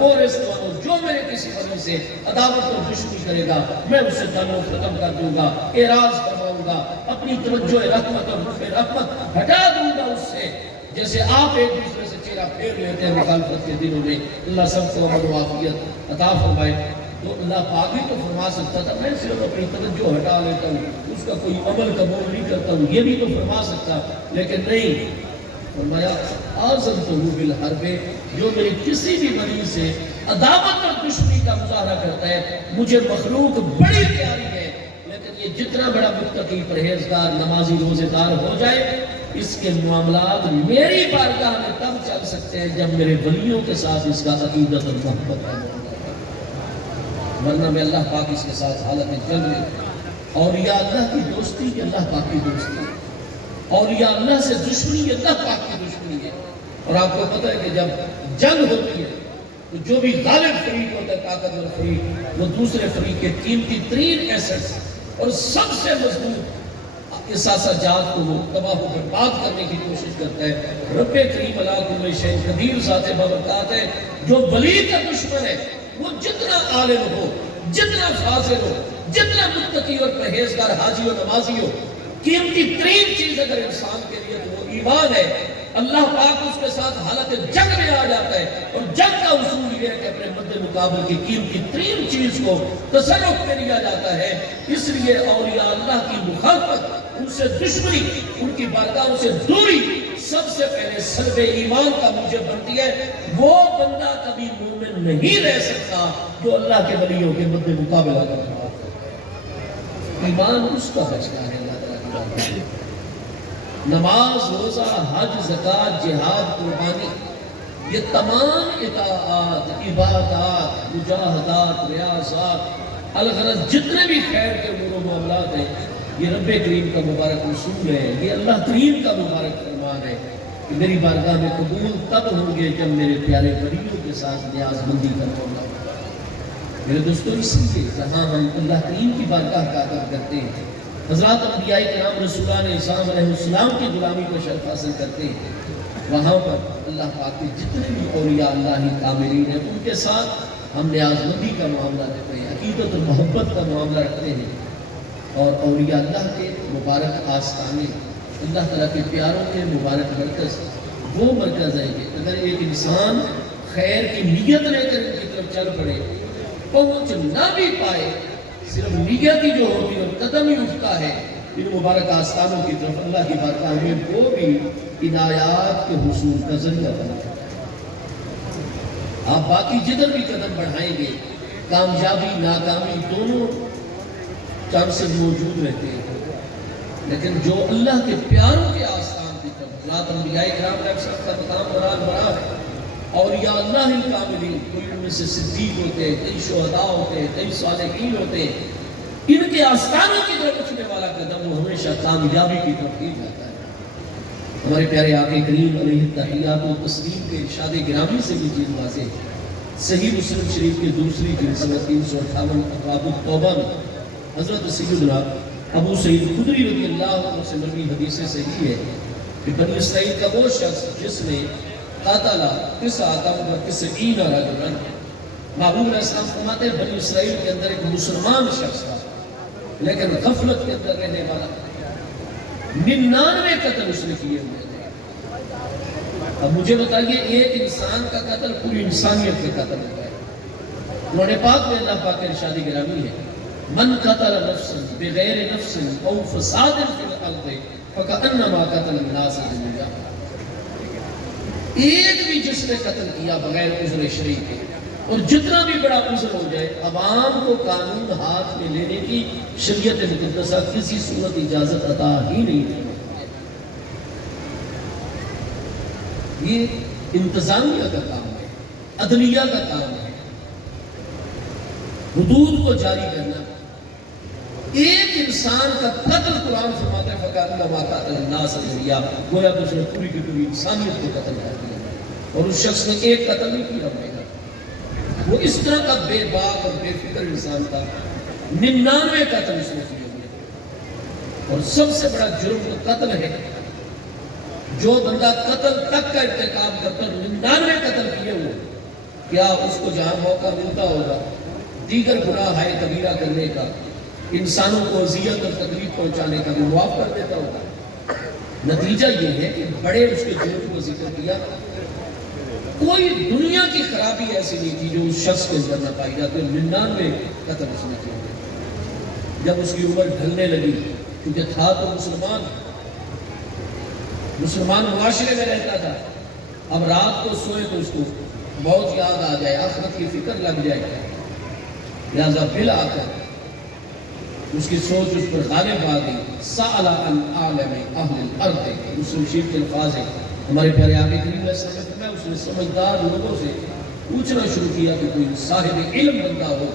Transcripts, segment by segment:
اور استوانو جو میرے کسی بندے سے عداوت اور دشمنی کرے گا میں اسے دنوں ختم کر دوں گا، اعراض کرواؤں گا، اپنی توجہ رحمت اور رحمت ہٹا دوں گا اس سے، جیسے آپ ایک دوسرے سے چہرہ پھیر لیتے ہیں مخالفت کے دنوں میں۔ اللہ سب کو امن و عافیت عطا فرمائے۔ تو اللہ پاک بھی تو فرما سکتا تھا میں صرف اپنی توجہ ہٹا لیتا ہوں، اس کا کوئی عمل قبول نہیں کرتا ہوں، یہ بھی تو فرما سکتا، لیکن نہیں، فرمایا آزمتہ بالحرب، جو میری کسی بھی ولی سے عداوت اور دشمنی کا مظاہرہ کرتا ہے مجھے مخلوق بڑی پیاری ہے، لیکن یہ جتنا بڑا متقی پرہیزگار نمازی روزے دار ہو جائے اس کے معاملات میری بارگاہ میں تب چل سکتے ہیں جب میرے ولیوں کے ساتھ اس کا عقیدت اور محبت ہے، ورنہ میں اللہ پاک اس کے ساتھ حالت جنگ میں، اور یا اللہ کی دوستی کہ اللہ پاک کی دوستی، اور یا اللہ سے دشمنی اللہ پاک کی دشمنی ہے۔ اور آپ کو پتہ ہے کہ جب جنگ ہوتی ہے تو جو بھی غالب فریق ہوتا ہے طاقتور فریق، وہ دوسرے فریق کے قیمتی ترین ایسٹس اور سب سے مضبوط اثاثہ جات کو وہ تباہ و برباد کرنے کی کوشش کرتا ہے۔ رب کریم علی کل شیء قدیر ذات بابرکات ہے، جو ولی کا دشمن ہے وہ جتنا عالم ہو، جتنا فاضل ہو، جتنا متقی اور پرہیزگار حاجی و نمازی ہو، قیمتی ترین چیز اگر انسان کے لیے تو وہ ایمان ہے، اللہ پاک اس کے ساتھ حالت جنگ میں آ جاتا ہے، اور جنگ کا اصول یہ ہے کہ اپنے مد مقابل کی قیمتی ترین چیز کو تصرف میں لیا جاتا ہے۔ اس لیے اولیاء اللہ کی مخالفت، ان سے دشمنی، ان کی بارگاہوں سے دوری سب سے پہلے سلب ایمان کا موجب بنتی ہے۔ وہ بندہ کبھی مومن نہیں رہ سکتا جو اللہ کے ولیوں کے مد مقابلہ کرتا ہے۔ ایمان اس کا بچتا ہے اللہ تعالیٰ کی۔ نماز، روزہ، حج، زکوٰۃ، جہاد، قربانی، یہ تمام اطاعات، عبادات، مجاہدات، ریاضات، الغرض جتنے بھی خیر کے امور و معاملات ہیں، یہ رب کریم کا مبارک اصول ہے، یہ اللہ کریم کا مبارک فرمان ہے کہ میری بارگاہ میں قبول تب ہوں گے جب میرے پیارے ولیوں کے ساتھ نیاز مندی کروں گا۔ میرے دوستو، اس لیے جہاں ہم اللہ کریم کی بارگاہ کا ادب کرتے ہیں، حضرات انبیاء کرام رسولان اعظام علیہ السلام کی غلامی کو شرف حاصل کرتے ہیں، وہاں پر اللہ پاک کے جتنے بھی اولیاء اللہ کاملین ہیں ان کے ساتھ ہم نیاز مندی کا معاملہ رکھتے ہیں، عقیدت اور محبت کا معاملہ رکھتے ہیں، اور اولیاء اللہ کے مبارک آستانے، اللہ تعالیٰ کے پیاروں کے مبارک مرکز، وہ مرکز ہے کہ اگر ایک انسان خیر کی نیت لے کر ان کی طرف چل پڑے، پہنچ نہ بھی پائے، صرف نیت ہی جو ہوتی ہے اور قدم ہی اٹھتا ہے ان مبارک آستانوں کی طرف، اللہ کی بارگاہ میں وہ بھی عنایات کے حصول کا ذریعہ بنتا ہے۔ آپ باقی جدھر بھی قدم بڑھائیں گے، کامیابی ناکامی دونوں چانسز موجود رہتے ہیں، لیکن جو اللہ کے پیاروں کے آستان کی طرف، حضرات انبیاء کرام علیہ السلام کا مقام مراد بڑا ہے، اولیاء اللہ کاملین، کوئی ان میں سے صدیق ہوتے ہیں، کئی شہداء ہوتے ہیں، کئی صالحین ہوتے ہیں، ان کے آستانوں کی طرف اٹھنے والا قدم وہ ہمیشہ کامیابی کی طرف ہی جاتا ہے۔ ہمارے پیارے آقا کریم علیہ التحیات و تسلیم کے ارشاد گرامی سے بھی چیز واضح ہے۔ صحیح مسلم شریف کی دوسری جلد 358 ابواب التوبہ میں حضرت سیدنا ابو سعید خدری رضی اللہ عنہ سے مروی حدیث سے صحیح ہے کہ بنی اسرائیل کا وہ شخص جس نے قاتل 99 رجلا، محبوب علیہ السلام فرماتے ہیں بنی اسرائیل کے اندر ایک مسلمان شخص تھا لیکن غفلت کے اندر رہنے والا، 99 قتل اس نے کیے ہوئے تھے۔ اب مجھے بتائیے ایک انسان کا قتل پوری انسانیت کا قتل ہوتا ہے۔ قرآن پاک میں اللہ پاک کا ارشاد گرامی ہے، من قتل نفسا بغیر نفس او فساد فی الارض فکأنما قتل الناس جميعا۔ ایک بھی جس نے قتل کیا بغیر عذر شرعی کے، اور جتنا بھی بڑا عذر ہو جائے، عوام کو قانون ہاتھ میں لینے کی شریعت مقدسہ کسی صورت اجازت عطا ہی نہیں ہے۔ یہ انتظامیہ کا کام ہے، عدلیہ کا کام ہے، حدود کو جاری کرنا۔ ایک انسان کا قتل قرآن فرماتا ہے فَكَأَنَّمَا قَتَلَ النَّاسَ جَمِيعًا، گویا کہ اس نے پوری کی پوری انسانیت کو قتل کر دیا، اور اس شخص نے ایک قتل نہیں کیا ہوگا۔ وہ اس طرح کا بے باک اور بے فکر انسان تھا، 99 قتل اس نے کیے ہوئے، اور سب سے بڑا جرم تو قتل ہے۔ جو بندہ قتل تک کا ارتکاب کرتا ہے، 99 قتل کیے ہوئے، کیا اس کو جہاں موقع ملتا ہوگا دیگر گناہ ہے کبیرہ کرنے کا، انسانوں کو اذیت اور تکلیف پہنچانے کا بھی معاف کر دیتا ہوگا؟ نتیجہ یہ ہے کہ بڑے اس کے جرم کو ذکر کیا، کوئی دنیا کی خرابی ایسی نہیں تھی جو اس شخص کے اندر نہ پائی جاتی، 99 قتل اس نے کیے۔ جب اس کی عمر ڈھلنے لگی، کیونکہ تھا تو مسلمان معاشرے میں رہتا تھا، اب رات کو سوئے تو اس کو بہت یاد آ جائے، آخرت کی فکر لگ جائے، لہذا بل آ کر اس کی سوچ اس پر غالب آ گئی۔ سأل عن عالم اہل الارض، مسلم شریف کے الفاظ ہیں، ہمارے پیارے آقا کریم علیہ السلام میں اس نے سمجھدار لوگوں سے پوچھنا شروع کیا کہ کوئی صاحب علم بندہ ہو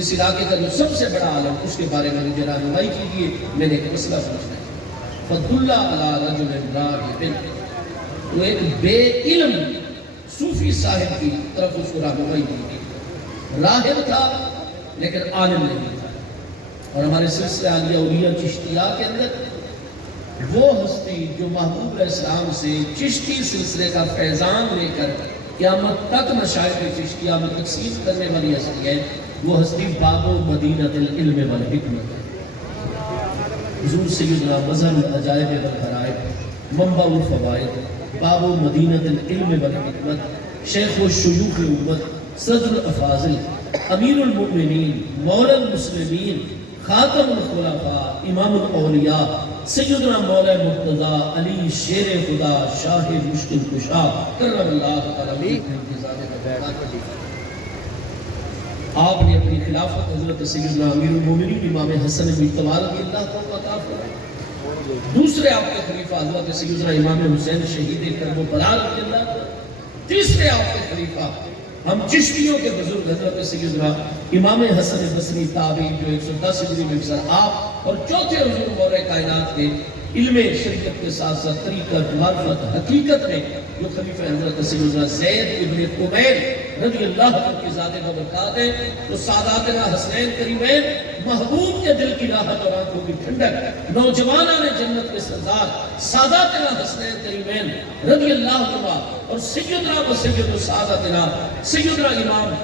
اس علاقے کا جو سب سے بڑا عالم، اس کے بارے میں مجھے رہنمائی کیجیے، میں نے ایک مسئلہ پوچھنا ہے۔ فَدُلَّ عَلَىٰ رَجُلٍ رَاهِبٍ، وہ ایک بے علم صوفی صاحب کی طرف اس کو رہنمائی کی، راہب تھا لیکن عالم نہیں تھا۔ اور ہمارے سلسلہ عالیہ اولیاء چشتیہ کے اندر وہ ہستی جو محبوب علیہ السلام سے چشتی سلسلے کا فیضان لے کر قیامت تک مشائخ چشتیہ میں تقسیم کرنے والی ہستی ہے، وہ ہستی باب مدینہ العلم والحکمت ہے۔ حضور سیدنا مظہر العجائب والغرائب، منبع الفوائد، باب مدینہ العلم والحکمت، شیخ الشیوخ امت، صدر الافاضل، امیر المؤمنین، مولا المسلمین، خاتم الخلفاء، امام الاولیاء، سیدنا مولا مرتضیٰ علی شیر خدا شاہ مشکل کشا کرم اللہ تعالی آپ نے اپنی خلافت حضرت سیدنا امیر المومنین امام حسن مجتبی رضی اللہ تعالیٰ عطا فرمائی۔ دوسرے آپ کے خلیفہ حضرت سیدنا امام حسین شہید کرب و بلا رضی اللہ تعالیٰ۔ تیسرے آپ کے خلیفہ ہم چشتیوں کے بزرگ حضرت سیدنا امام حسن بصری تابعی جو 110 ہجری میں بسر آپ، اور چوتھے حضور مولا کائنات کے علم شریعت کے ساتھ ساتھ طریقت معرفت حقیقت میں جو خلیفہ حضرت سیدنا زید ابن قمیل رضی اللہ عنہ کی ذات و برکات ہے، تو ساداتنا حسنین کریمین محبوب کے دل کی راحت اور آنکھوں کی ٹھنڈک، نوجوانان جنت کے سردار ساداتنا حسنین کریمین رضی اللہ عنہ، اور سیدنا و سید ساداتنا سیدنا امام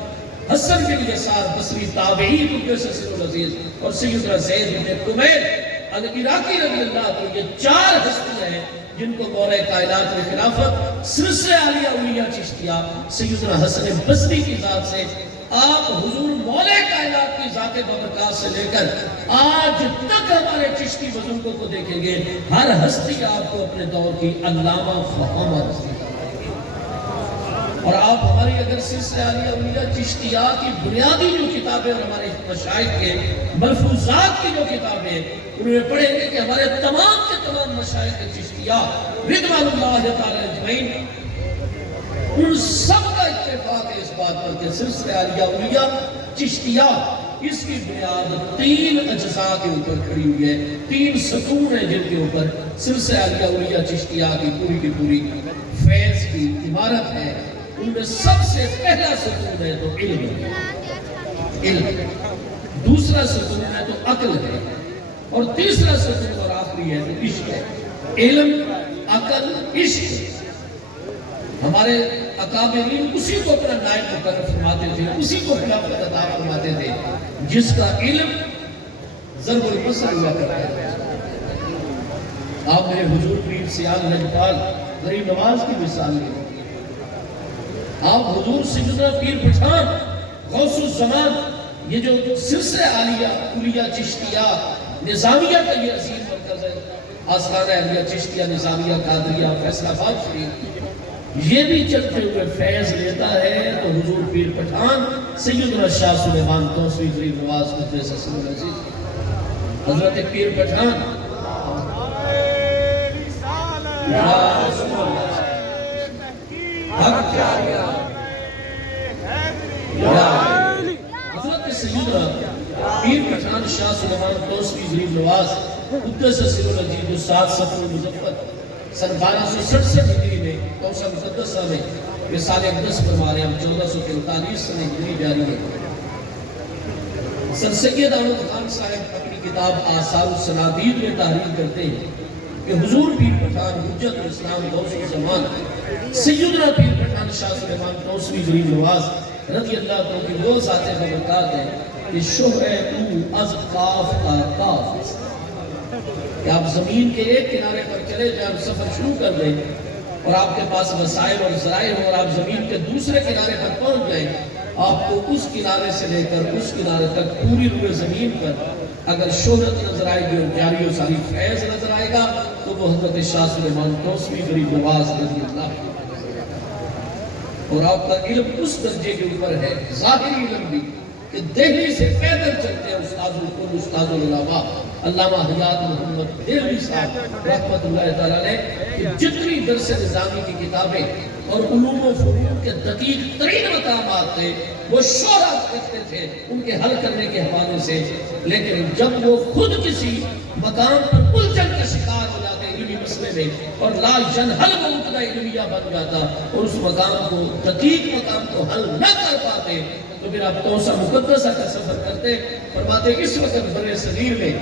حسن بن یسار بصری تابعی قدس العزیز اور سیدنا زید بن قمیل العراقی رضی اللہ عنہ، یہ چار ہستیاں ہیں جن کو مولا کائنات کی خلافت سلسلہ عالیہ اولیاء چشتیہ سیدنا حسن بصری کی ذات سے آپ حضور مولا کائنات کی ذات بابرکات سے لے کر آج تک ہمارے چشتی بزرگوں کو دیکھیں گے، ہر ہستی آپ کو اپنے دور کی علامہ فہامہ ہستی، اور آپ ہماری اگر سلسلہ عالیہ اولیاء چشتیہ کی بنیادی جو کتابیں اور ہمارے مشائخ کے ملفوظات کی جو کتابیں انہوں نے پڑھیں گے کہ ہمارے تمام کے تمام مشائخ چشتیہ رضوان اللہ تعالی اجمعین ان سب کا اتفاق ہے اس بات پر کہ سلسلہ عالیہ اولیاء چشتیہ اس کی بنیاد 3 اجزاء کے اوپر کھڑی ہوئی ہے، 3 ستون ہیں جن کے اوپر سلسلہ عالیہ اولیاء چشتیہ کی پوری فیض کی عمارت ہے۔ ان میں سب سے پہلا ستون ہے تو علم، دوسرا ستون ہے تو عقل ہے، اور تیسرا ستون اور آخری ہے تو عشق ہے۔ علم، عقل، عشق، ہمارے اکابرین اسی کو اپنا نائب مقرر فرماتے تھے، اسی کو خلافت عطا فرماتے تھے جس کا علم ضرب البصر ہوا کرتا ہے۔ آپ میرے حضور پیر سیال نجپال غریب نواز کی مثال لیں، آپ حضور سیدنا پیر پٹھان غوث الزمان، یہ جو سلسلہ عالیہ اولیاء چشتیہ نظامیہ کا یہ عظیم مرکز ہے، آستانہ اہلیہ چشتیہ نظامیہ قادریہ فیصل آباد شریف، یہ بھی چلتے ہوئے فیض لیتا ہے تو حضور پیر پٹھان سیدنا شاہ سلیمان توسوی غریب نواز قدس سر العزیز حضرت پیر پٹھان حضرت سیدنا پیر پٹھان شاہ سلیمان توسوی غریب نواز قدس سر العزیز جو 7 صفر مظفر سن 1267 ہجری میں کوثر مقدسہ میں رسالہ اقدس فرما رہے ہیں، 1443 سن ہجری جاری ہے۔ سر سید احمد خان صاحب اپنی کتاب آثار السنادید میں تحریر کرتے ہیں کہ حضور پیر پٹھان حجت الاسلام غوث الزمان سیدنا پیر پٹھان شاہ سلیمان توسوی غریب نواز رضی اللہ عنہ کی وہ ذاتیں برکات ہیں کہ شہر او از کاف تا کاف، کہ آپ زمین کے ایک کنارے پر چلے جائیں اور سفر شروع کر دیں اور آپ کے پاس وسائل اور ذرائع ہو اور آپ زمین کے دوسرے کنارے پر پہنچ جائیں، آپ کو اس کنارے سے لے کر اس کنارے تک پوری روئے زمین پر اگر شہرت نظر آئے گی اور جاری و ساری فیض نظر آئے گا تو وہ حضرت شاہ سلیمان توسوی غریب نواز رضی اللہ عنہ، اور آپ کا علم اس درجے کے اوپر ہے، ظاہری علم بھی، کہ دہلی سے پیدل چلتے ہیں استاد العلماء علامہ حیات محمد دہلوی صاحب رحمت اللہ تعالیٰ نے، کہ جتنی درس نظامی کی کتابیں اور علوم و فنون کے دقیق ترین مقامات تھے وہ شعراء رکھتے تھے ان کے حل کرنے کے حوالے سے، لیکن جب وہ خود کسی مقام پر الجھن کا شکار ہو جاتے علمی مسئلے میں اور لا ینحل موقع علمیہ بن جاتا اور اس مقام کو دقیق مقام کو حل نہ کر پاتے تو پھر آپ توسا مقدسہ کا سفر کرتے، فرماتے اس وقت بر صغیر میں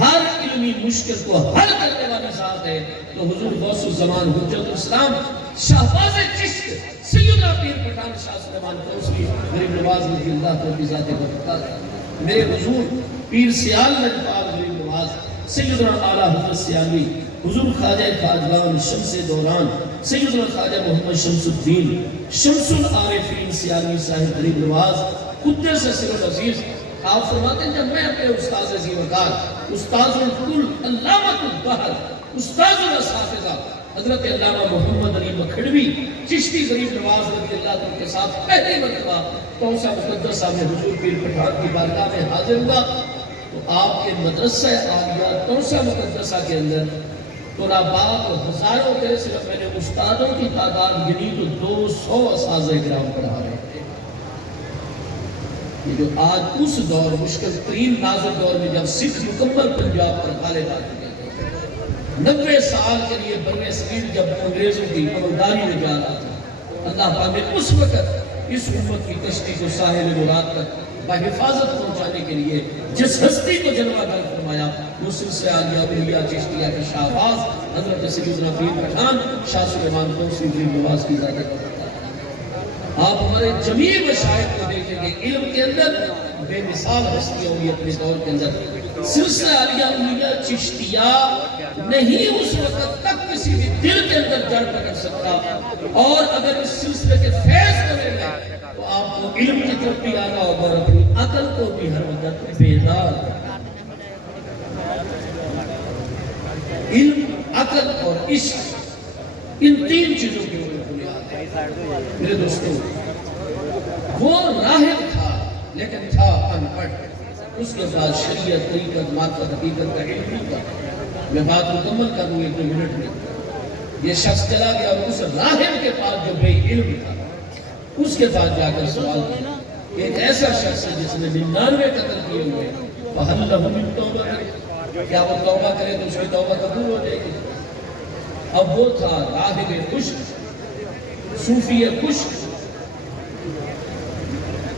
ہر علمی مشکل کو حل کرنے والی ذات ہے تو حضور غوث الزمان حجت الاسلام شہباز چشت سیدنا پیر پٹھان شاہ سلیمان توسوی غریب نواز رضی اللہ عنہ کی ذات برکات، میرے حضور پیر سیال نجفال غریب نواز سیدنا اعلیٰ حضرت سیالوی حضور خواجہ خواجگان شمس دوران سیدنا خواجہ محمد شمس الدین شمس العارفین سیالوی صاحب غریب نواز قدس سر العزیز، آپ فرماتے ہیں جب میں اپنے استاذ عظیم وقار استاذ الکل علامۃ البحر استاذ الاساتذہ حضرت علامہ محمد علی مکھڑوی چشتی غریب نواز رضی اللہ عنہ کے ساتھ پہلی مرتبہ توسا مقدسہ میں حضور پیر پٹھان کی بارگاہ میں حاضر ہوا تو آپ کے مدرسہ عالیہ توسا مقدسہ کے اندر طلباء اور ہزاروں کے صرف میں نے استادوں کی تعداد گنی تو 200 اساتذہ کرام پڑھا رہے تھے۔ یہ جو آج اس دور مشکل ترین نازک دور میں جب سکھ مکمل پنجاب پر غالب آ چکے تھے، 90 سال کے لیے بر صغیر جب انگریزوں کی عملداری میں جا رہا تھا، اللہ پاک نے اس وقت اس امت کی کشتی کو ساحل مراد تک بحفاظت پہنچانے کے لیے جس ہستی کو جلوہ گر فرمایا وہ سلسلہ عالیہ اولیاء چشتیہ کے شہباز حضرت سیدنا پیر پٹھان شاہ سلیمان توسوی غریب نواز کی ذات برکات۔ آپ ہمارے جمیع مشائخ کو دیکھیں گے علم کے اندر بے مثال ہستیاں ہوئی اپنے دور کے اندر، سلسلہ عالیہ اولیاء چشتیہ نہیں اس وقت تک کسی بھی دل کے اندر جڑ پکڑ سکتا، اور اگر اس سلسلے کے فیض کرے گا تو آپ کو علم کی طرف بھی آنا ہوگا اور اپنی عقل کو بھی ہر وقت بیدار کرنا۔ علم، عقل اور عشق ان تین چیزوں کے اوپر بنیاد ہے۔ میرے دوستو وہ راہب تھا لیکن تھا ان پڑھ، اس کے بعد شریعت طریقت معرفت حقیقت کا علم نہیں تھا۔ میں بات مکمل کروں 1-2 منٹ میں، یہ شخص چلا گیا اور اس راہب کے پاس جو بے علم تھا اس کے بعد جا کر سوال کیا، ایک ایسا شخص ہے جس نے 99 قتل کیے ہوئے، فَهَلْ لَهُ مِن تَوْبَةٍ، کیا وہ توبہ کرے تو اس کی توبہ قبول ہو جائے گی؟ اب وہ تھا راہب خشک، صوفی خشک،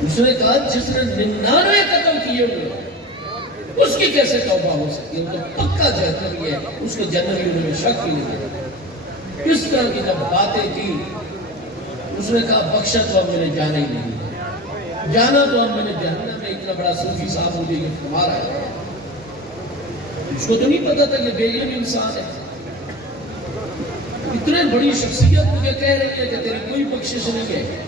اس نے کہا جس نے 99 قتل کیے ہوئے اس کی کیسے توبہ ہو سکتی ہے؟ وہ تو پکا جہنمی ہے، اس کو جنرلی انہوں نے شک ہی نہیں ہے۔ اس طرح کی جب باتیں کی اس نے کہا بخشا تو اب میں نے جانا ہی نہیں، جانا تو اب میں نے جہنم میں، اتنا بڑا صوفی صاحب مجھے یہ فرما رہا ہے، اس کو تو نہیں پتا تھا کہ بے علم انسان ہے، اتنے بڑی شخصیت مجھے کہہ رہی ہے کہ تیری کوئی بخشش نہیں ہے۔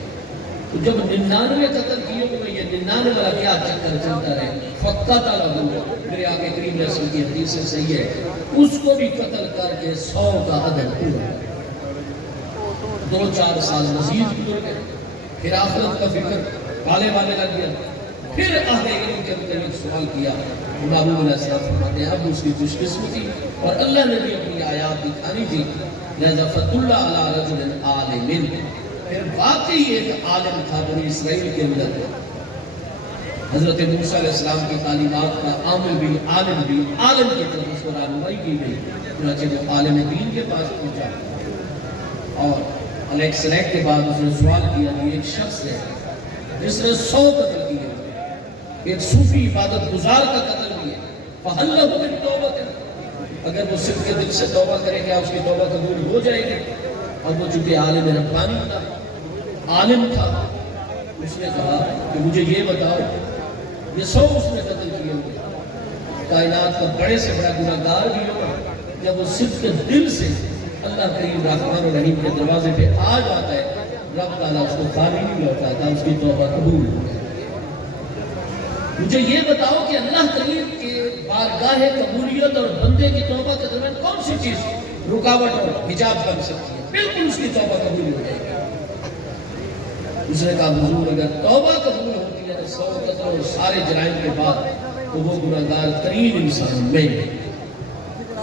تو جب 99 قتل کیے ہوئے یہ 99 والا کیا چکر چلتا رہے، فقط لہو، میرے آقا کریم علیہ السلام کی حدیث سے صحیح ہے، اس کو بھی قتل کر کے 100 کا عدد پورا، 2-4 سال مزید گزر گئے، پھر آخرت کا فکر پالے والے لگ گیا، پھر اہل علم کے متعلق سوال کیا، محبوب علیہ السلام فرماتے ہیں اب اس کی خوش قسمتی اور اللہ نے بھی اپنی آیات دکھانی تھی، لہذا فَتُ اللَّهَ عَلَىٰ رَجُلٍ عَالِمٍ، پھر واقعی ایک عالم تھا بنی اسرائیل کے اندر، حضرت موسیٰ علیہ السلام کی تعلیمات کا عامل بھی عالم کی طرف اس کو رہنمائی کی گئی، چنانچہ وہ عالم دین کے پاس پہنچا اور الیکس سلیکٹ کے بعد اس نے سوال کیا کہ ایک شخص ہے جس نے 100 قتل کیے ہوئے، ایک صوفی عبادت گزار کا قتل بھی ہے، فَهَلْ لَهُ مِن تَوْبَةٍ، اگر وہ صرف کے دل سے توبہ کرے کیا اس کی توبہ قبول ہو جائے گی؟ اور وہ چونکہ عالم ربانی تھا، عالم تھا، اس نے کہا کہ مجھے یہ بتاؤ، یہ 100 اس نے قتل کیے ہوئے، کائنات کا بڑے سے بڑا گناہگار بھی ہوگا، جب وہ صرف کے دل سے اللہ کریم رحمان و رحیم کے دروازے پہ آ جاتا ہے، رب تعالیٰ اس کو خالی نہیں لوٹاتا، اس کی توبہ قبول ہو جاتی ہے۔ مجھے یہ بتاؤ کہ اللہ کریم کے بارگاہ قبولیت اور بندے کی توبہ کے درمیان کون سی چیز رکاوٹ اور حجاب بن سکتی ہے؟ بالکل اس کی توبہ قبول ہو جائے گی۔ اس نے کہا حضور اگر توبہ قبول ہوتی ہے تو 100 قتل اور سارے جرائم کے بعد تو وہ گناہگار ترین انسان میں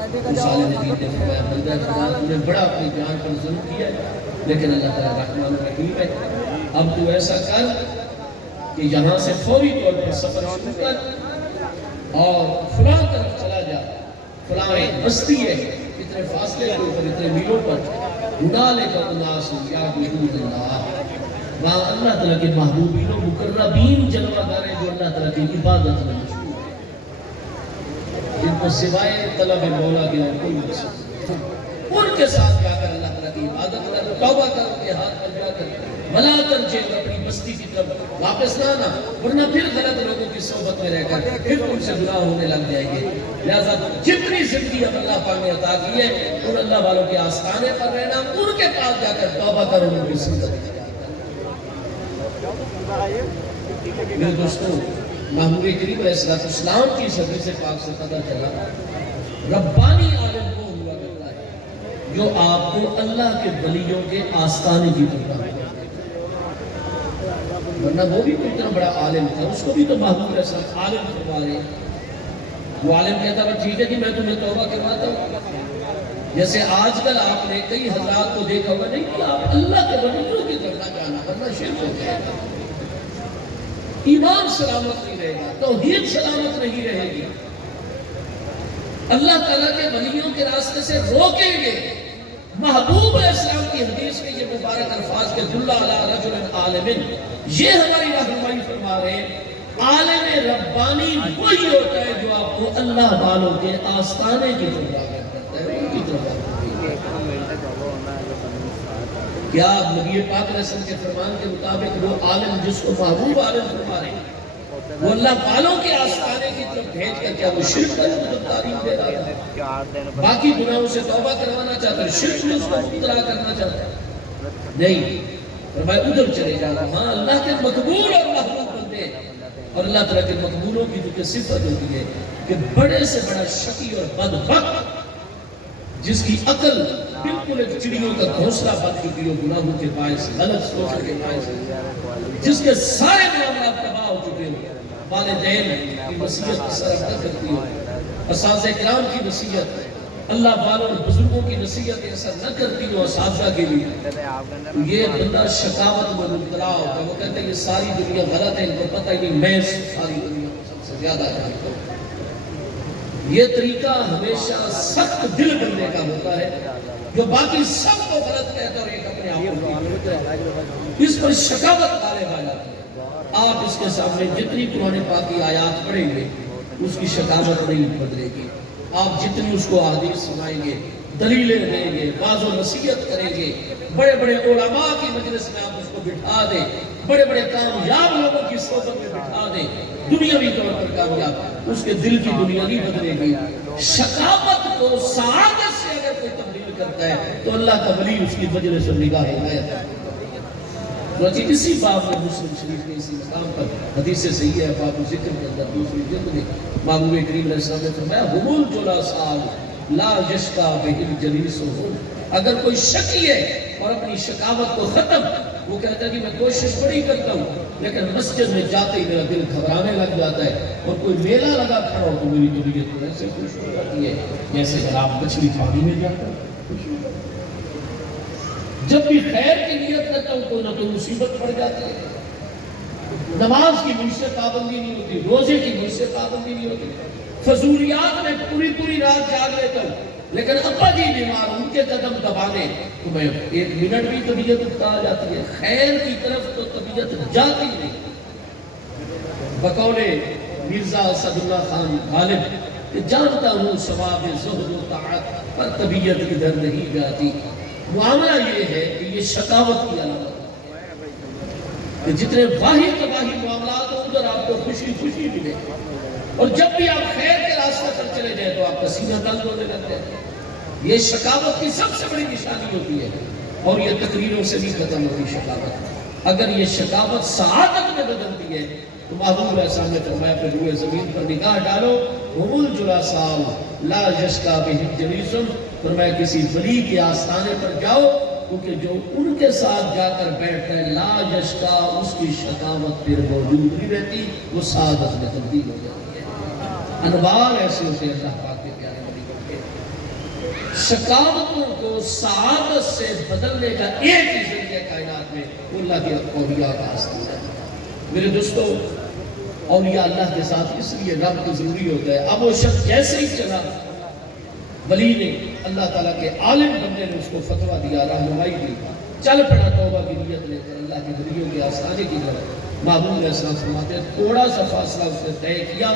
اس عالم دین نے فرمایا بندہ خدا تو نے بڑا اپنی جان پر ظلم کیا ہے، لیکن اللہ تعالیٰ رحمان و رحیم ہے، اب تو ایسا کر کہ یہاں سے فوری طور پر سفر شروع کر اور فلاں طرف چلا جا، فلاں ایک بستی ہے، اتنے فاصلے کے اوپر اتنے میلوں پر، ہنالک اناس یعبدون اللہ، وہاں اللہ تعالیٰ کے محبوبین و مقربین جلوہ گارے جو اللہ تعالیٰ کی عبادت میں مشہور ہے، جن کو سوائے طلب مولا کے اور کوئی نہیں سکتا، ان کے ساتھ جا کر اللہ تعالیٰ کی عبادت کر، توبہ کر، ان کے ہاتھ پر جا کر بلا ترجع اپنی بستی کی طرف واپس نہ آنا، ورنہ پھر غلط لوگوں کی صحبت میں رہ کر پھر ان سے گناہ ہونے لگ جائیں گے۔ لہذا جتنی زندگی اب اللہ پاک نے عطا کی ہے ان اللہ والوں کے آستانے پر رہنا، ان کے پاس جا کر توبہ کر، ان کی سنت اختیار کر۔ میرے دوستوں، محمود کریم علیہ السلام کی حدیث پاک سے پتہ چلا ربانی عالم وہ ہوا کرتا ہے جو آپ کو اللہ کے ولیوں کے آستانے کی طرف لاتا ہے، ورنہ وہ بھی کوئی اتنا بڑا عالم تھا، اس کو بھی تو محمود علیہ السلام عالم فرما رہے ہیں۔ وہ عالم کہتا ہے ٹھیک ہے کہ میں تمہیں توبہ کرواتا ہوں، جیسے آج کل آپ نے کئی حضرات کو دیکھا ہوگا، نہیں کہ آپ اللہ کے ولیوں کی طرف نہ جانا ورنہ شرک ہو جائے گا، ایمان سلامت نہیں رہے گا، توحید سلامت نہیں رہے گی، اللہ تعالیٰ کے ولیوں کے راستے سے روکیں گے۔ محبوب علیہ السلام کی حدیث کے یہ مبارک الفاظ کے دل علی رجل عالم، یہ ہماری رہنمائی فرما رہے ہیں، عالم ربانی وہی ہوتا ہے جو آپ کو اللہ والوں کے آستانے کی طرف راغب کرتا ہے، ان کی طرف راغب کرتا ہے۔ کیا نبی پاک علیہ السلام کے فرمان کے مطابق وہ عالم جس کو محبوب عالم فرما رہے ہیں وہ اللہ والوں کے آستانے کی طرف بھیج کر کیا وہ شرک کا جو تعلیم دے رہا ہے، باقی گناہوں سے توبہ کروانا چاہتا ہے، شرک میں اس کو مبتلا کرنا چاہتا ہے؟ نہیں، فرمایا ادھر چلے جاؤ، ہاں اللہ کے مقبول اور محبوب بندے، اور اللہ تعالیٰ کے مقبولوں کی جو کہ صفت ہوتی ہے کہ بڑے سے بڑا شقی اور بدبخت جس کی عقل بالکل ایک چڑیوں کا گھونسلہ بن چکی ہو گناہوں کے باعث، غلط سوچ کے باعث، جس کے سارے معاملات تباہ ہو چکے ہو، والدین کی وصیت کی سرف نہ کرتی ہو، اساتذہ کرام کی وصیت، اللہ والوں اور بزرگوں کی وصیت اثر نہ کرتی ہو اساتذہ کے لیے، تو یہ بندہ شقاوت میں مبتلا ہوتا ہے۔ وہ کہتے ہیں یہ ساری دنیا غلط ہے، ان کو پتہ ہی نہیں میں ساری دنیا کو سب سے زیادہ جانتا ہوں۔ یہ طریقہ ہمیشہ سخت دل بننے کا ہوتا ہے جو باقی سب کو غلط کہتا اور ایک اپنے آپ کو اس پر شقاوت والے جاتے ہیں۔ آپ اس کے سامنے جتنی قرآن پاک کی آیات پڑھیں گے اس کی شقاوت نہیں بدلے گی، آپ جتنی اس کو احادیث سنائیں گے، دلیلیں دیں گے، واعظ و نصیحت کریں گے، بڑے بڑے علماء کی مجلس میں آپ اس کو بٹھا دیں، بڑے بڑے کامیاب لوگوں کی صحبت میں بٹھا دیں، دنیاوی طور پر کامیاب، اس کے دل کی دنیا نہیں بدلے گی۔ شقاوت کو سعادت سے اگر کوئی تبدیل کرتا ہے تو اللہ کا ولی اس کی مجلس اور نگاہ عنایت ہے۔ اسی باب میں مسلم شریف کے اسی مقام پر حدیث صحیح ہے، باب ذکر کے اندر دوسری جلد میں محبوب کریم علیہ السلام نے فرمایا ہمول جلاسال لا یشکا بہم جلیسہم، اگر کوئی شکی ہے اور اپنی شکاوت کو ختم، وہ کہتا ہے کہ میں کوشش بڑی کرتا ہوں لیکن مسجد میں جاتے ہی میرا دل گھبرانے لگ جاتا ہے، اور کوئی میلہ لگا کھڑا ہو تو میری طبیعت ایسے خوش ہو جاتی ہے جیسے اگر آپ مچھلی پانی میں جاتا ہے۔ جب بھی خیر کی نیت کرتا ہوں تو نہ تو مصیبت پڑ جاتی ہے، نماز کی مجھ سے پابندی نہیں ہوتی، روزے کی مجھ سے پابندی نہیں ہوتی، فضولیات میں پوری رات جاگ لیتا ہوں، لیکن ابا جی بیمار ان کے قدم دبانے تو میں ایک منٹ بھی طبیعت اٹھا جاتی ہے، خیر کی طرف تو طبیعت جاتی نہیں۔ بقول مرزا اسد اللہ خان غالب کہ جانتا ہوں ثواب زہد و طاعت پر طبیعت ادھر نہیں جاتی، معاملہ یہ ہے کہ یہ شقاوت کی علامت ہے کہ جتنے واحد تباہی معاملات ہوں ادھر آپ کو خوشی خوشی ملے، اور جب بھی آپ خیر کے راستے پر چلے جائیں تو آپ کا سینہ تنگ ہونے لگتے ہیں۔ یہ شقاوت کی سب سے بڑی نشانی ہوتی ہے، اور یہ تقریروں سے بھی ختم ہوتی شقاوت۔ اگر یہ شقاوت سعادت میں بدلتی ہے تو محبوب علیہ السلام نے فرمایا پھر روئے زمین پر نگاہ ڈالو، ہم الجلاساء لا یشقی بہم جلیس، فرمایا کسی ولی کے آستانے پر جاؤ، کیونکہ جو ان کے ساتھ جا کر بیٹھتا ہے لا یشقی، اس کی شقاوت پھر موجود نہیں رہتی، وہ سعادت میں تبدیل ہو جاتی ہے۔ انوار ایسے ہوتے ہیں اللہ پاک کے پیارے ولی کے، شقاوتوں کو سعادت سے بدلنے کا ایک ہی ذریعہ کائنات میں وہ اللہ کے اولیاء کا آستانہ ہے۔ میرے دوستو، اولیاء اللہ کے ساتھ اس لیے ربط ضروری ہوتا ہے۔ اب وہ شخص جیسے ہی چلا، ولی نے اللہ تعالیٰ کے عالم بندے نے اس کو فتویٰ دیا، رہنمائی دی، چل پڑا توبہ کی نیت لے کر اللہ کے ولیوں کے آستانے کی طرف۔ محبوب علیہ السلام فرماتے ہیں تھوڑا سا فاصلہ اس نے طے کیا،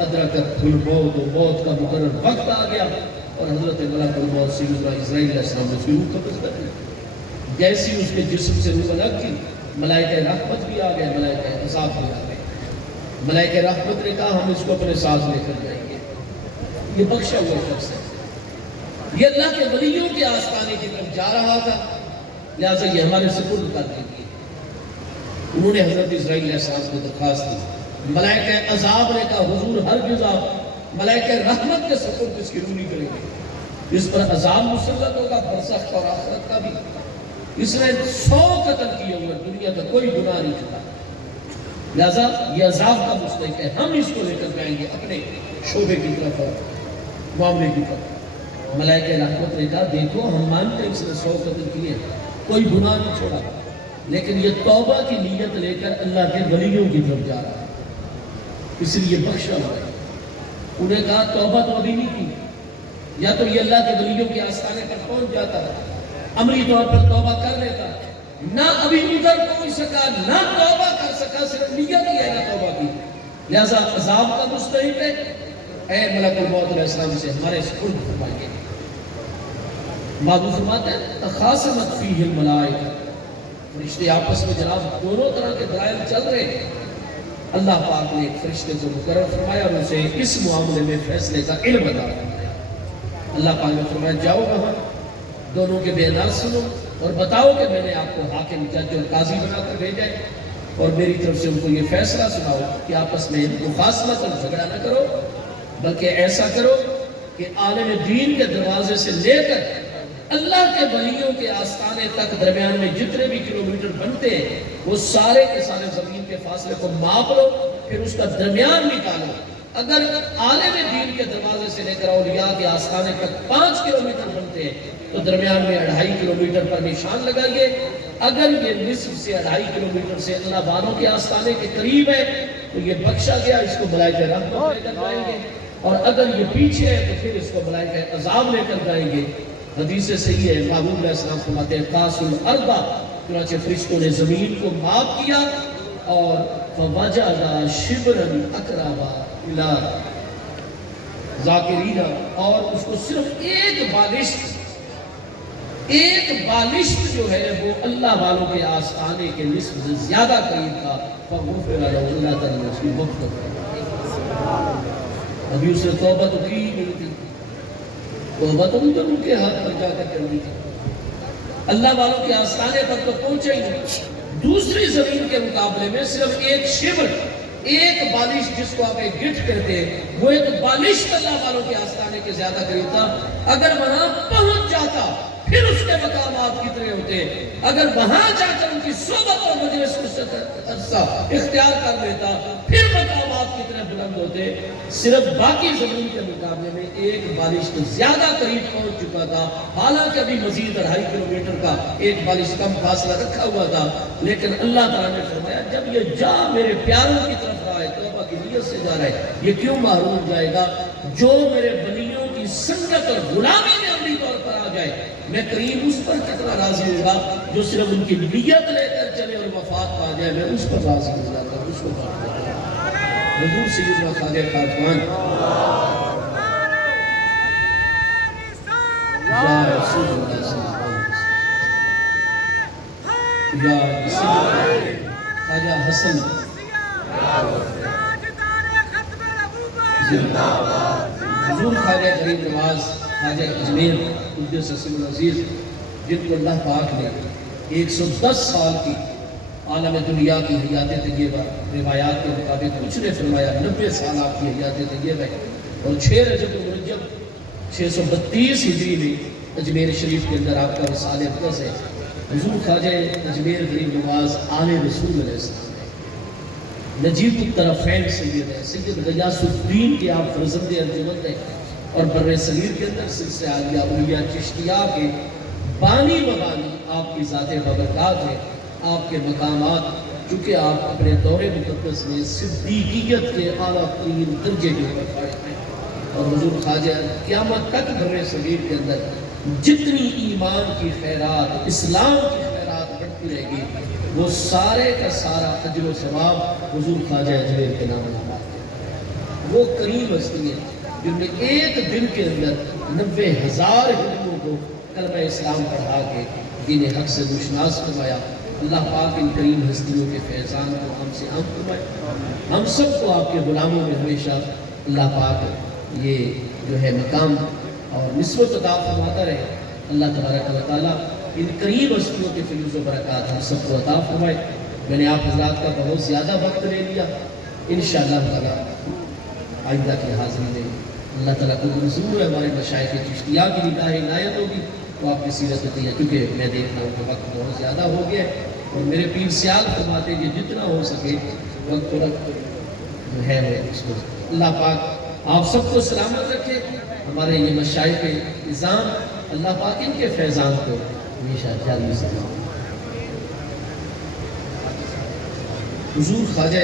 ادرکت الموت، موت کا مقرر وقت آ گیا، اور حضرت ملک الموت سیدنا اسرائیل علیہ السلام نے اس کی روح قبض کر دی۔ جیسی اس کے جسم سے روح الگ کی، ملائکہ رحمت بھی آ گئے، ملائکہ عذاب بھی آ گئے۔ ملائکہ رحمت نے کہا ہم اس کو اپنے ساتھ لے کر جائیں گے، یہ بخشا ہوا شخص ہے، یہ اللہ کے ولیوں کے آستانے کی طرف جا رہا تھا، لہٰذا یہ ہمارے سپرد کر دیجیے۔ انہوں نے حضرت اسرائیل علیہ السلام کو درخواست دی، ملائکہ عذاب نے کہا حضور ہرگز آپ ملائکہ رحمت کے سپرد اس کی روح نہیں کریں گے، اس پر عذاب مسلط ہوگا برزخ اور آخرت کا بھی۔ اس نے 100 قتل کیے ہوئے، دنیا کا کوئی گناہ نہیں چھوڑا، لہذا یہ عذاب کا مستحق ہے، ہم اس کو لے کر جائیں گے اپنے شعبے کی طرف اور معاملے کی طرف۔ ملائکہ رحمت نے کہا دیکھو ہم مانتے ہیں اس نے 100 قتل کیے، کوئی گناہ نہیں چھوڑا، لیکن یہ توبہ کی نیت لے کر اللہ کے ولیوں کی طرف جا رہا ہے، اس لیے بخشا ہوا ہے۔ انہیں کہا توبہ تو ابھی نہیں کی، یا تو یہ اللہ کے ولیوں کے آستانے پر پہنچ جاتا ہے، عملی طور پر توبہ کر لیتا، نہ ابھی ادھر پہنچ سکا، نہ توبہ کر سکا، صرف نیت ہی ہے نہ توبہ کی، لہذا عذاب کا مستحق ہے۔ اے ملک الموت علیہ السلام سے ہمارے سپرد فرمائیے۔ محبوب فرماتے ہیں تخاصمت فیہ الملائکہ، فرشتے آپس میں جناب دونوں طرح کے دلائل چل رہے ہیں، اللہ پاک نے ایک فرشتے کو مقرر فرمایا اور اسے اس معاملے میں فیصلے کا علم عطا فرمایا۔ اللہ پاک نے فرمایا جاؤ وہاں دونوں کے بیانات سنو اور بتاؤ کہ میں نے آپ کو حاکم جج اور قاضی بنا کر بھیجا ہے، اور میری طرف سے ان کو یہ فیصلہ سناؤ کہ آپس میں مخاصمت اور جھگڑا نہ کرو، بلکہ ایسا کرو کہ عالم دین کے دروازے سے لے کر اللہ کے ولیوں کے آستانے تک درمیان میں جتنے بھی کلومیٹر بنتے ہیں وہ سارے کے سارے زمین کے فاصلے کو ماپ لو، پھر اس کا درمیان نکالو۔ اگر عالم دین کے دروازے سے لے کر اولیاء کے آستانے تک 5 کلومیٹر بنتے ہیں تو درمیان میں 2.5 کلومیٹر پر نشان لگائیے۔ اگر یہ نصف سے 2.5 کلومیٹر سے اللہ والوں کے آستانے کے قریب ہے تو یہ بخشا گیا، اس کو ملائکہ رحمت لے کر جائیں گے، اور اگر یہ پیچھے ہے تو پھر اس کو ملائکہ عذاب لے کر جائیں گے۔ حدیث سے صحیح ہے، محبوب علیہ السلام فرماتے ہیں قاس الارض، چنانچہ فرشتوں نے زمین کو ماپ کیا اور فوجد شبرا اقربا الی ذاکرین، اور اس کو صرف ایک بالشت جو ہے وہ اللہ والوں کے آستانے کے نصف سے زیادہ قریب تھا، فغفر له، اللہ تعالیٰ نے اس کی مغفرت فرمائی۔ ابھی اس نے توبہ تو کی نہیں تھی، توبہ تو ان کے ہاتھ پر جا کر کرنی تھی، اللہ والوں کے آستانے پر تو پہنچے ہی نہیں۔ دوسری زمین کے مقابلے میں صرف ایک شبر، ایک بالش جس کو آپ ایک گٹھ کہتے ہیں، وہ ایک بالش اللہ والوں کے آستانے کے زیادہ قریب تھا۔ اگر وہاں پہنچ جاتا پھر اس کے مقامات کتنے ہوتے، اگر وہاں جا کر ان کی صحبت اور مجلس کو عرصہ اختیار کر لیتا پھر مقامات کتنے بلند ہوتے۔ صرف باقی زمین کے مقابلے میں ایک بالش تو زیادہ قریب پہنچ چکا تھا، حالانکہ ابھی مزید 2.5 کلومیٹر کا ایک بالش کم فاصلہ رکھا ہوا تھا، لیکن اللہ تعالیٰ نے فرمایا جب یہ جا میرے پیاروں کی طرف رہا ہے، توبہ کی نیت سے جا رہا ہے، یہ کیوں محروم جائے گا؟ جو میرے ولیوں کی سنگت اور غلامی میں عملی طور پر آ جائے، میں کریم اس پر کتنا راضی ہوگا جو صرف ان کی نیت لے کر چلے اور وفات پا جائے، میں اس پر راضی ہو جاتا ہوں، اس کو بات کرتا ہوں۔ حضور سیدنا خواجہ خاقان یا رسول اللہ صلی اللہ علیہ وسلم وسلم. حضور خواجہ غریب نواز خواجہ اجمیر قدس سر العزیز، جن کو اللہ پاک نے 110 سال کی عالم دنیا کی حیات طیبہ، روایات کے مطابق کچھ نے فرمایا 90 سال آپ کی حیات طیبہ ہے، اور 6 رجب المرجب 632 ہجری میں اجمیر شریف کے اندر آپ کا وصال اقدس ہے. حضور خواجہ اجمیر غریب نواز آل رسول علیہ السلام ہے، نجیب الطرفین سید ہے، سید غیاث الدین کے آپ فرزند ارجمند ہیں، اور بر صغیر کے اندر سلسلہ عالیہ اولیاء چشتیہ کے بانی مبانی آپ کی ذات بابرکات ہے. آپ کے مقامات چونکہ آپ اپنے دور مقدس میں صدیقیت کے اعلیٰ ترین درجے کے اوپر فائز ہیں، اور حضور خواجہ قیامت تک بر صغیر کے اندر جتنی ایمان کی خیرات، اسلام کی خیرات بڑھتی رہے گی، وہ سارے کا سارا اجر و ثواب حضور خواجہ اجمیر کے نام لگاتے ہیں. وہ کریم ہستی ہے جن نے ایک دن کے اندر 90,000 ہندوؤں کو کلمہ اسلام پڑھا کے دین حق سے روشناس فرمایا. اللہ پاک ان کریم ہستیوں کے فیضان کو ہم سے عام فرمائے. ہم سب کو آپ کے غلاموں میں ہمیشہ اللہ پاک یہ جو ہے مقام اور نسبت عطا فرماتا رہے. اللہ تبارک و تعالیٰ ان کریم ہستیوں کے فیض و برکات ہم سب کو عطا فرمائے. میں نے آپ حضرات کا بہت زیادہ وقت لے لیا. انشاءاللہ تعالیٰ آئندہ کی حاضری میں اللہ تعالیٰ کو منظور ہے ہمارے مشائخ چشتیہ کی نگاہ عنایت ہوگی تو آپ کی سیرت ہوتی ہے، کیونکہ میں دیکھ رہا ہوں کہ وقت بہت زیادہ ہو گیا ہے، اور میرے پیر سیال فرماتے ہیں کہ جتنا ہو سکے وقت جو ہے اس کو اللہ پاک آپ سب کو سلامت رکھے. ہمارے یہ مشائخ نظام اللہ پاک ان کے فیضان کو ہمیشہ جاری سے. حضور خواجہ